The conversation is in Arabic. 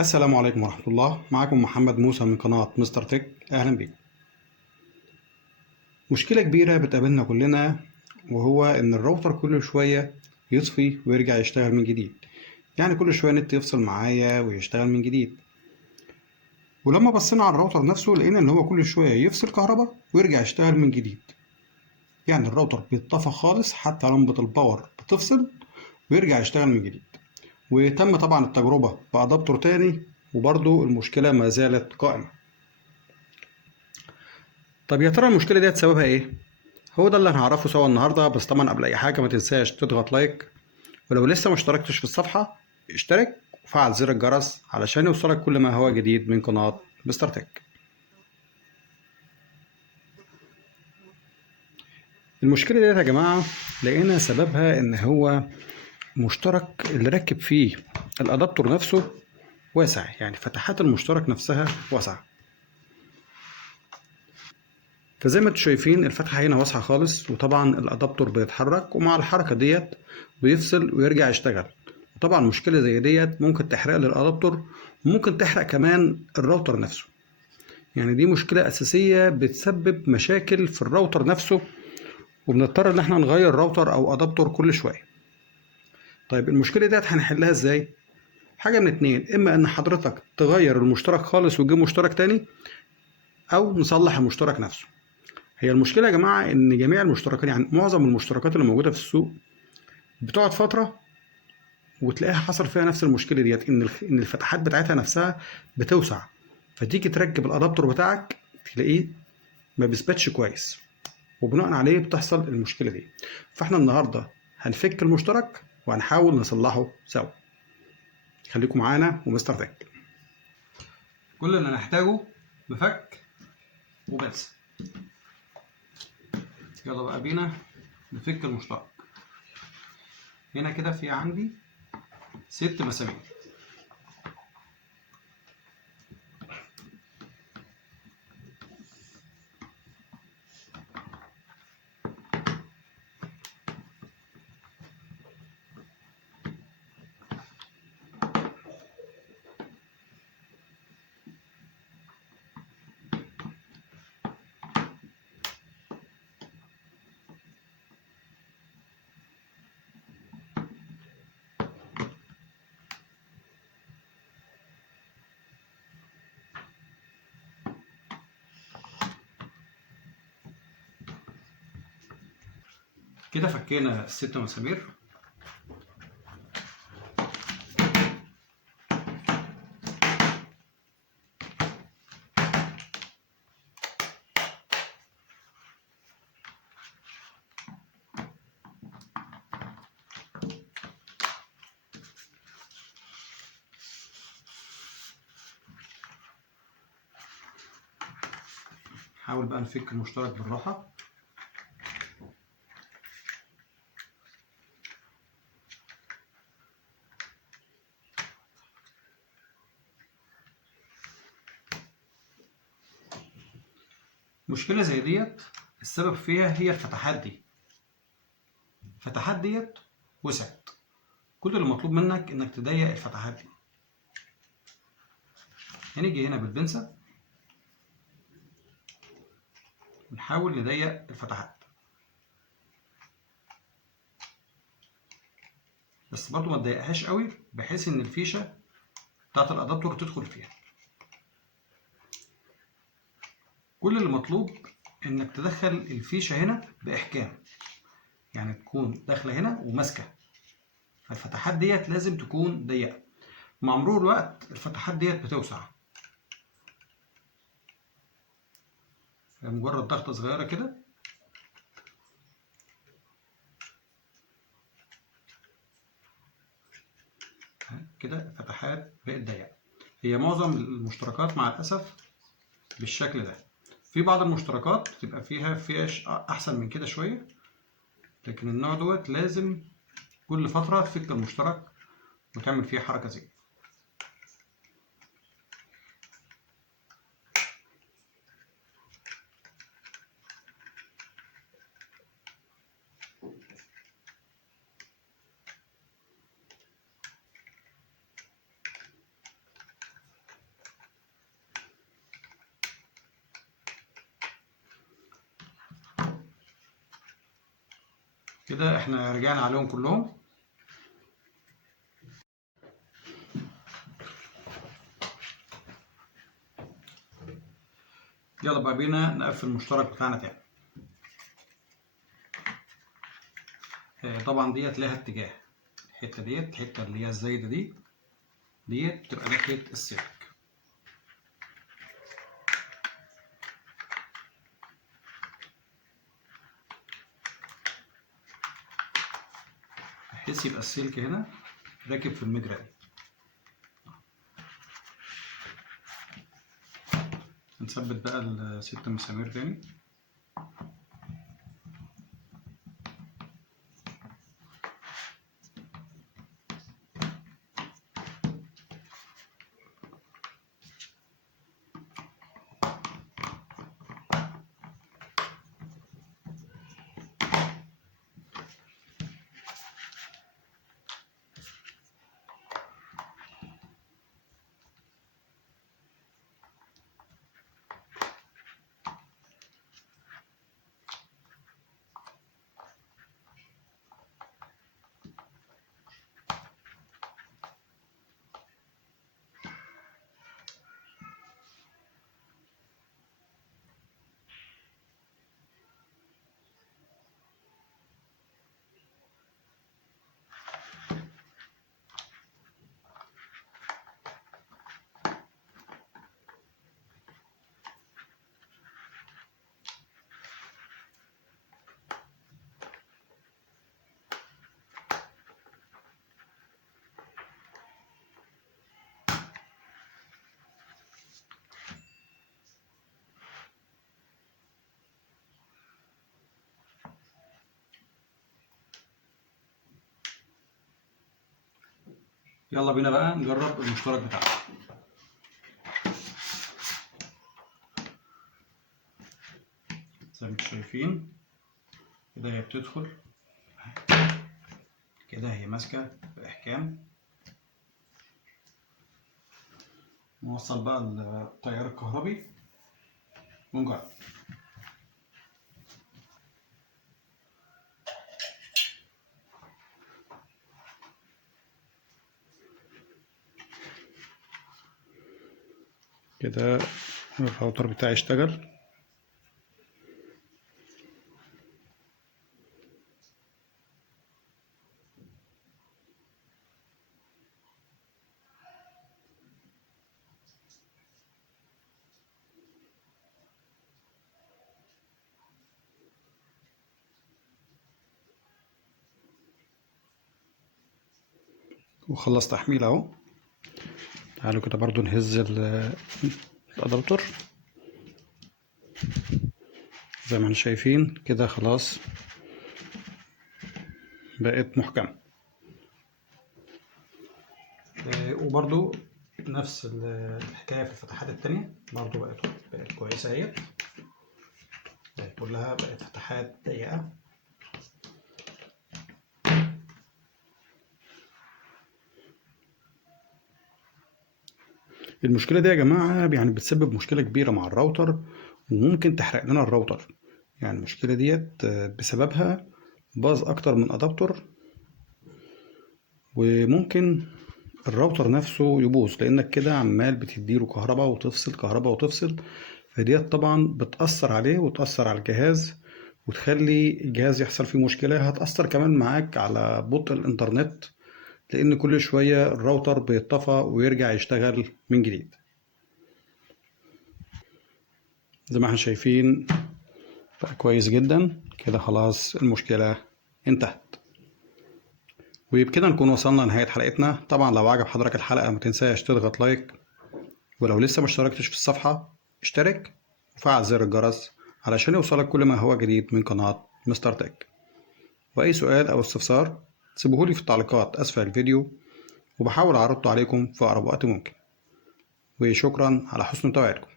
السلام عليكم ورحمة الله. معكم محمد موسى من قناة مستر تك. أهلا بيكم. مشكلة كبيرة بتقابلنا كلنا، وهو إن الراوتر كل شوية يطفي ويرجع يشتغل من جديد. يعني كل شوية النت يفصل معايا ويشتغل من جديد. ولما بصينا على الراوتر نفسه لقينا إن هو كل شوية يفصل كهرباء ويرجع يشتغل من جديد. يعني الراوتر بيتطفى خالص، حتى لمبة الباور بتفصل ويرجع يشتغل من جديد. وتم طبعا التجربة بأدابتور تاني، وبرضه المشكلة ما زالت قائمة. طب يا ترى المشكلة ديت سببها ايه؟ هو ده اللي هنعرفه سوا النهارده. بس طبعا قبل اي حاجة ما تنساش تضغط لايك، ولو لسه ما اشتركتش في الصفحة اشترك وفعل زر الجرس علشان يوصلك كل ما هو جديد من قناة مستر تك. المشكلة ديت يا جماعة لقينا سببها ان هو مشترك اللي ركب فيه الادابتور نفسه واسع، يعني فتحات المشترك نفسها واسعة. فزي ما انتم شايفين الفتحة هنا واسعة خالص، وطبعا الادابتور بيتحرك، ومع الحركة ديت بيفصل ويرجع يشتغل. طبعا مشكلة زي ديت ممكن تحرق لي الادابتور، وممكن تحرق كمان الراوتر نفسه. يعني دي مشكلة أساسية بتسبب مشاكل في الراوتر نفسه، وبنضطر إن احنا نغير راوتر أو أدابتور كل شوية. طيب المشكلة ديت هنحلها إزاي؟ حاجة من اتنين: إما إن حضرتك تغير المشترك خالص وتجيب مشترك تاني، أو نصلح المشترك نفسه. هي المشكلة يا جماعة إن جميع المشتركات، يعني معظم المشتركات اللي موجودة في السوق، بتقعد فترة وتلاقيها حصل فيها نفس المشكلة ديت، إن الفتحات بتاعتها نفسها بتوسع. فتيجي تركب الأدابتور بتاعك تلاقيه ما بيثبتش كويس، وبناء عليه بتحصل المشكلة دي. فاحنا النهاردة هنفك المشترك وهنحاول نصلحه سوا. خليكم معانا ومستر تك. كل اللي نحتاجه مفك وبس. يلا بقى بينا نفك المشترك. هنا كده في عندي 6 مسامير. كده فكينا الست مسامير. نحاول بقى نفك المشترك بالراحة. مشكلة زي ديت السبب فيها هي الفتحات دي. الفتحات ديت وسعت. كل اللي مطلوب منك انك تضيق الفتحات دي. هنيجي هنا بالبنسة ونحاول نضيق الفتحات، بس برضو ما تضايقهاش قوي بحيث ان الفيشة بتاعت الادابتور تدخل فيها. كل اللي مطلوب انك تدخل الفيشة هنا باحكام، يعني تكون داخلة هنا وماسكة. فالفتحات ديت لازم تكون ضيقة. مع مرور الوقت الفتحات ديت بتوسع. مجرد ضغطة صغيرة كده كده الفتحات بقت ضيقة. هي معظم المشتركات مع الأسف بالشكل ده. في بعض المشتركات بتبقى فيها فيش أحسن من كده شوية، لكن النوع دوت لازم كل فترة تفك المشترك وتعمل فيه حركة زي. كده احنا رجعنا عليهم كلهم. يلا بقى بينا نقفل المشترك بتاعنا تاني. طبعا ديت لها اتجاه، الحته ديت الحته اللي هي الزايده ديت بتبقى ناحيه السلك. بحيث يبقى السلك هنا راكب في المجرى دي. هنثبت بقى الست مسامير تاني. يلا بينا بقى نجرب المشترك بتاعنا. زي ما انتم شايفين كده هي بتدخل، كده هي ماسكة بإحكام. نوصل بقى التيار الكهربي ونجرب. كده الراوتر بتاعي اشتغل. وخلص تحميل اهو. تعالوا كده برضو نهز الادابتور. زي ما احنا شايفين كده خلاص بقت محكمة. وبرضو نفس الحكاية في الفتحات التانية، برضو بقت كويسة اهي. كلها بقت فتحات ضيقة. المشكلة دي يا جماعة يعني بتسبب مشكلة كبيرة مع الراوتر، وممكن تحرق لنا الراوتر. يعني المشكلة ديت بسببها باظ أكتر من أدابتور، وممكن الراوتر نفسه يبوظ، لأنك كده عمال بتديله كهرباء وتفصل كهرباء وتفصل. فديت طبعا بتأثر عليه وتأثر على الجهاز، وتخلي الجهاز يحصل فيه مشكلة. هتأثر كمان معاك على بطء الإنترنت، لأن كل شوية الراوتر بيطفى ويرجع يشتغل من جديد. زي ما احنا شايفين بقى كويس جدا كده. خلاص المشكلة انتهت. وبكده نكون وصلنا لنهاية حلقتنا. طبعا لو عجب حضرتك الحلقة ما تنساش تضغط لايك، ولو لسه ما اشتركتش في الصفحة اشترك وفعل زر الجرس علشان يوصلك كل ما هو جديد من قناة مستر تك. وأي سؤال أو استفسار سيبوهولي في التعليقات أسفل الفيديو، وبحاول أعرضه عليكم في أقرب وقت ممكن. وشكرا على حسن متابعتكم.